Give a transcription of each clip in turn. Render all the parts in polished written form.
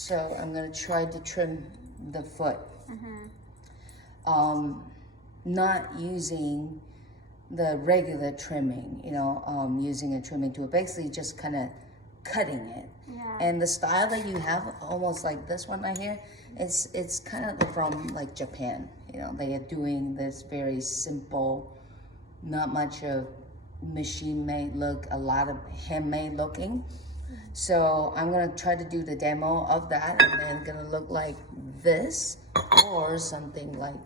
So I'm gonna try to trim the foot. Not using the regular trimming, using a trimming tool, basically just kind of cutting it. Yeah. And the style that you have, almost like this one right here, it's kind of from like Japan. They are doing this very simple, not much of machine-made look, a lot of handmade looking. So I'm gonna try to do the demo of that, and then gonna look like this or something like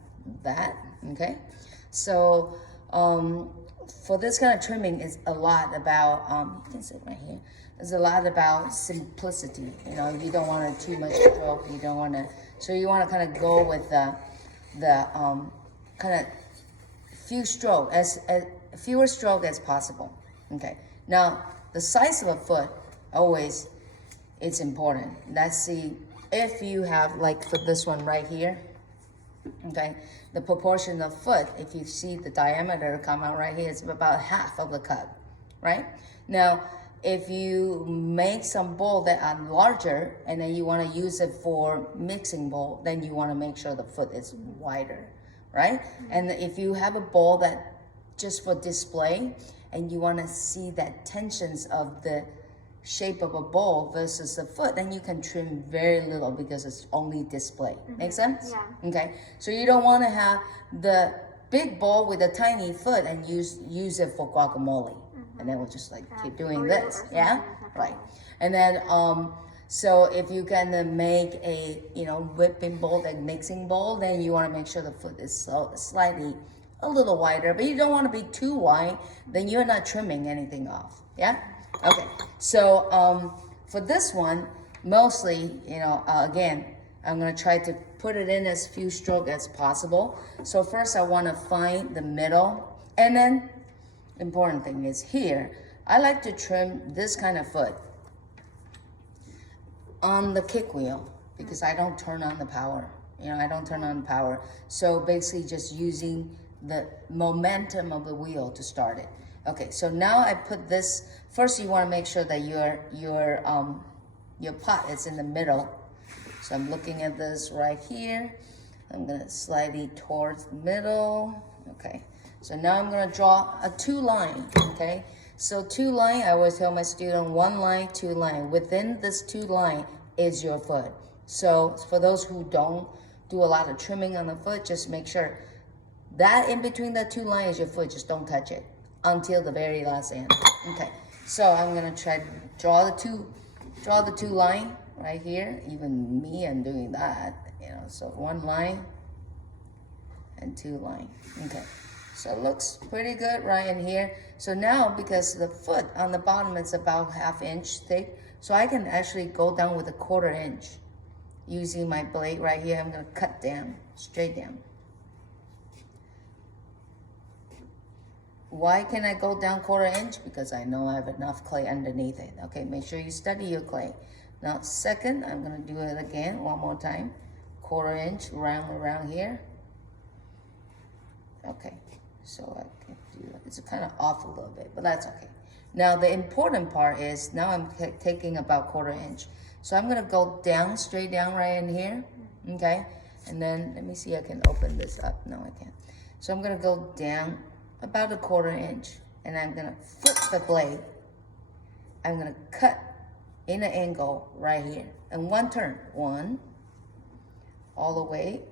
that. Okay, so for this kind of trimming, it's a lot about you can sit right here. It's a lot about simplicity. You don't want too much stroke. You don't want to. So you want to kind of go with the kind of fewer stroke as possible. Okay. Now the size of a foot always it's important. Let's see if you have, like for this one right here. Okay, the proportion of foot, if you see the diameter come out right here, it's about half of the cut, right? Now, if you make some bowl that are larger and then you want to use it for mixing bowl, then you want to make sure the foot is wider, right? And if you have a bowl that just for display and you want to see that tensions of the shape of a bowl versus the foot, then you can trim very little because it's only display. Make sense? Yeah. Okay. So you don't want to have the big bowl with a tiny foot and use it for guacamole, and then we'll just like keep doing this. Yeah. Right. And then so if you can make a whipping bowl, like mixing bowl, then you want to make sure the foot is slightly a little wider, but you don't want to be too wide. Then you're not trimming anything off. Yeah. Okay, so for this one, mostly, again, I'm gonna try to put it in as few strokes as possible. So first I wanna find the middle, and then important thing is here, I like to trim this kind of foot on the kick wheel because I don't turn on the power. I don't turn on the power. So basically just using the momentum of the wheel to start it. Okay, so now I put this. First, you want to make sure that your pot is in the middle. So I'm looking at this right here. I'm gonna slide it towards the middle. Okay, so now I'm gonna draw a 2 line. Okay, so 2 line. I always tell my student 1 line, 2 line. Within this 2 line is your foot. So for those who don't do a lot of trimming on the foot, just make sure that in between the 2 lines is your foot. Just don't touch it until the very last end. Okay, so I'm gonna try to draw the two line right here. Even me, I'm doing that. So 1 line and 2 line. Okay, so it looks pretty good right in here. So now because the foot on the bottom is about 1/2 inch thick, so I can actually go down with a 1/4 inch using my blade right here. I'm gonna cut down, straight down. Why can I go down 1/4 inch? Because I know I have enough clay underneath it. Okay, make sure you study your clay. Now, second, I'm gonna do it again one more time. 1/4 inch around here. Okay, so I can do it. It's kind of off a little bit, but that's okay. Now, the important part is now I'm taking about 1/4 inch. So I'm gonna go down, straight down right in here, okay? And then, let me see, I can open this up. No, I can't. So I'm gonna go down about a 1/4 inch, and I'm gonna flip the blade. I'm gonna cut in an angle right here, and 1 turn, 1, all the way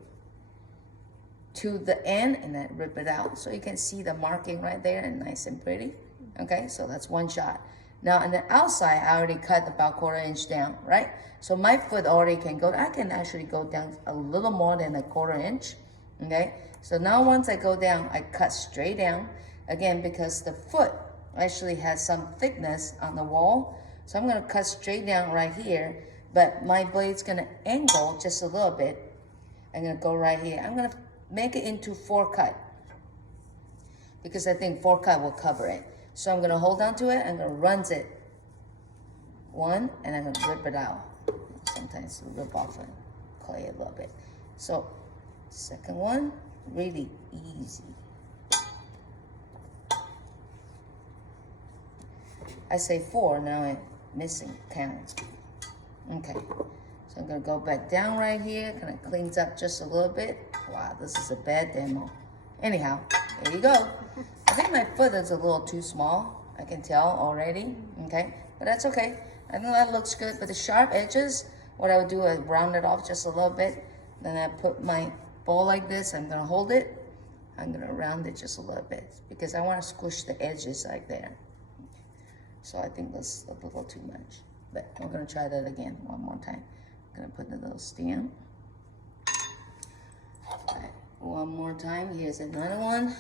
to the end, and then rip it out. So you can see the marking right there, and nice and pretty. Okay, so that's 1 shot. Now on the outside, I already cut about 1/4 inch down, right? So my foot already can go, I can actually go down a little more than a 1/4 inch, okay? So now once I go down, I cut straight down, again, because the foot actually has some thickness on the wall. So I'm gonna cut straight down right here, but my blade's gonna angle just a little bit. I'm gonna go right here. I'm gonna make it into 4 cut because I think 4 cut will cover it. So I'm gonna hold on to it, I'm gonna run it 1, and I'm gonna rip it out. Sometimes rip off and clay a little bit. So second one, really easy. I say 4, now I'm missing count. Okay, So I'm gonna go back down right here, kind of cleans up just a little bit. Wow, this is a bad demo. Anyhow, there you go. I think my foot is a little too small. I can tell already, okay? But that's okay. I think that looks good. But the sharp edges, what I would do is round it off just a little bit. Then I put my bowl like this. I'm gonna hold it. I'm gonna round it just a little bit because I wanna squish the edges like there. So I think that's a little too much. But we're gonna try that again one more time. I'm gonna put the little stem. Right, one more time. Here's another one.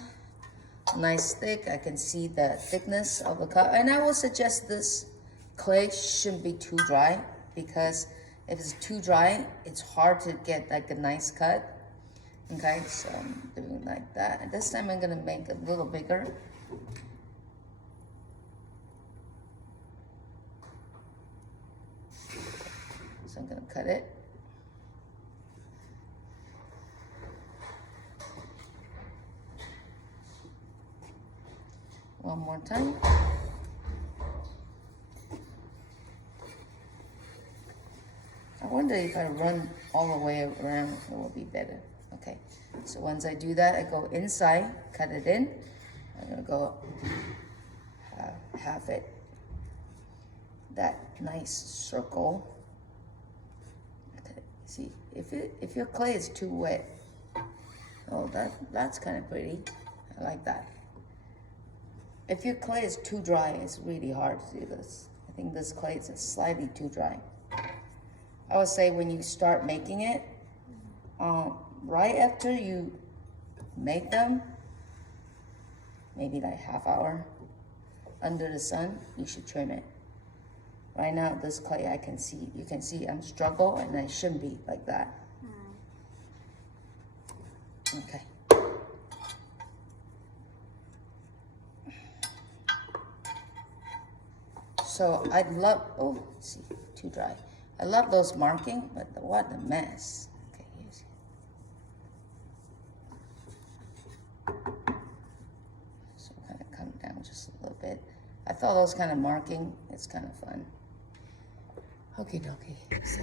Nice thick. I can see the thickness of the cut. And I will suggest this clay shouldn't be too dry because if it's too dry, it's hard to get like a nice cut. Okay, so I'm doing like that. And this time I'm gonna make it a little bigger. So I'm gonna cut it. One more time. I wonder if I run all the way around, it will be better. Okay, so once I do that, I go inside, cut it in. I'm gonna go half it, that nice circle. See, if your clay is too wet, oh, that's kind of pretty. I like that. If your clay is too dry, it's really hard to do this. I think this clay is slightly too dry. I would say when you start making it, right after you make them, maybe like half hour under the sun, you should trim it. Right now, this clay, you can see I'm struggle and I shouldn't be like that. Okay. So I love, oh, let's see, too dry. I love those marking, but what a mess. Okay, here's it. So kind of come down just a little bit. I thought those kind of marking, it's kind of fun. Okie dokie. So